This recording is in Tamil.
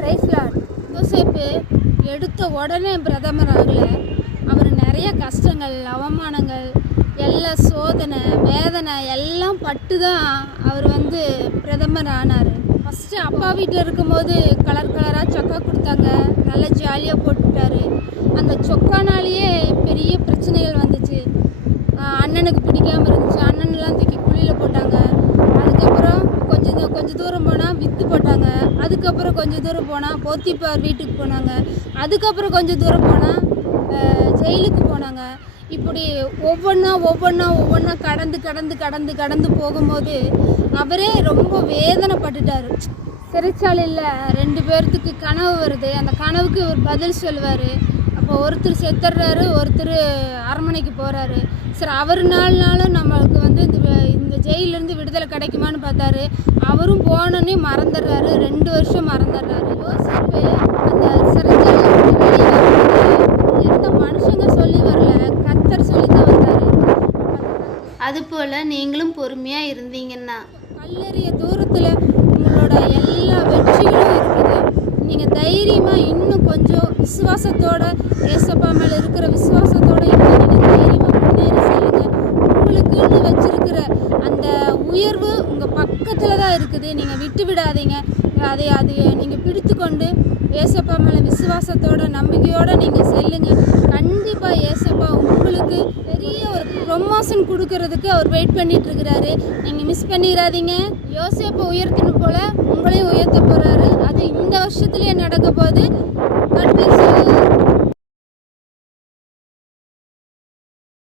Price Lord. யோசேப்பு எடுத்த உடனே பிரதமர் ஆகல. அவர் நிறைய கஷ்டங்கள், அவமானங்கள், எல்லா சோதனை, வேதனை எல்லாம் பட்டு தான் அவர் பிரதமர் ஆனார். ஃபஸ்ட்டு அப்பா வீட்டில் இருக்கும்போது கலர் கலராக சொக்கா கொடுத்தாங்க, நல்லா ஜாலியாக போட்டுட்டாரு. அந்த சொக்கானாலேயே பெரிய பிரச்சனைகள் வந்துச்சு. அண்ணனுக்கு பிடிக்காமல் இருந்துச்சு, அண்ணனெலாம் தூக்கி குழியில் போட்டாங்க. அதுக்கப்புறம் கொஞ்சம் தூரம் போனால் விற்று போட்டாங்க. அதுக்கப்புறம் கொஞ்சம் தூரம் போனால் போத்திப்பார் வீட்டுக்கு போனாங்க. அதுக்கப்புறம் கொஞ்சம் தூரம் போனால் ஜெயிலுக்கு போனாங்க. இப்படி ஒவ்வொன்றா கடந்து போகும்போது அவரே ரொம்ப வேதனைப்பட்டுட்டார். சிறைச்சாலையில் 2 பேர்த்துக்கு கனவு வருது. அந்த கனவுக்கு ஒரு பதில் சொல்லுவார். அப்போ ஒருத்தர் செத்துடுறாரு, ஒருத்தர் அரண்மனைக்கு போகிறாரு. சரி, அவர் 4 நாளும் நம்மளுக்கு இந்த ஜெயிலிருந்து விடுதலை கிடைக்குமான்னு பார்த்தாரு. அவரும் போனோன்னே மறந்துடுறாரு. 2 வருஷம் மறந்துடுறாரு. யோசிப்பு அந்த சிறைச்சாலையில் எந்த மனுஷங்க சொல்லி வரல, கர்த்தர் சொல்லி தான் வந்தார். அதுபோல் நீங்களும் பொறுமையாக இருந்தீங்கன்னா கல்லறிய தூரத்தில் உங்களோட எல்லா வெற்றிகளும் இருக்குது. நீங்கள் தைரியமாக இன்னும் கொஞ்சம் விசுவாசத்தோட, ஏசப்பா மேலே இருக்கிற விசுவாசத்தோட இன்னும் நீங்கள் தைரியமாக முன்னேறி செல்லுங்க. உங்களுக்குன்னு வச்சிருக்கிற அந்த உயர்வு உங்கள் பக்கத்தில் தான் இருக்குது. நீங்கள் விட்டு விடாதீங்க. அதை நீங்கள் பிடித்து கொண்டு ஏசப்பா மேலே விசுவாசத்தோட, நம்பிக்கையோடு நீங்கள் செல்லுங்க. கண்டிப்பாக ஏசப்பா உங்களுக்கு பெரிய ஒரு ப்ரொமோஷன் கொடுக்கறதுக்கு அவர் வெயிட் பண்ணிட்டு இருக்கிறாரு. நீங்கள் மிஸ் பண்ணிடாதீங்க. யோசேப்பை உயர்த்தின போல் உங்களையும் உயர்த்த போகிறாரு. அது இந்த வருஷத்துலேயே நடக்க போகுது. God bless you.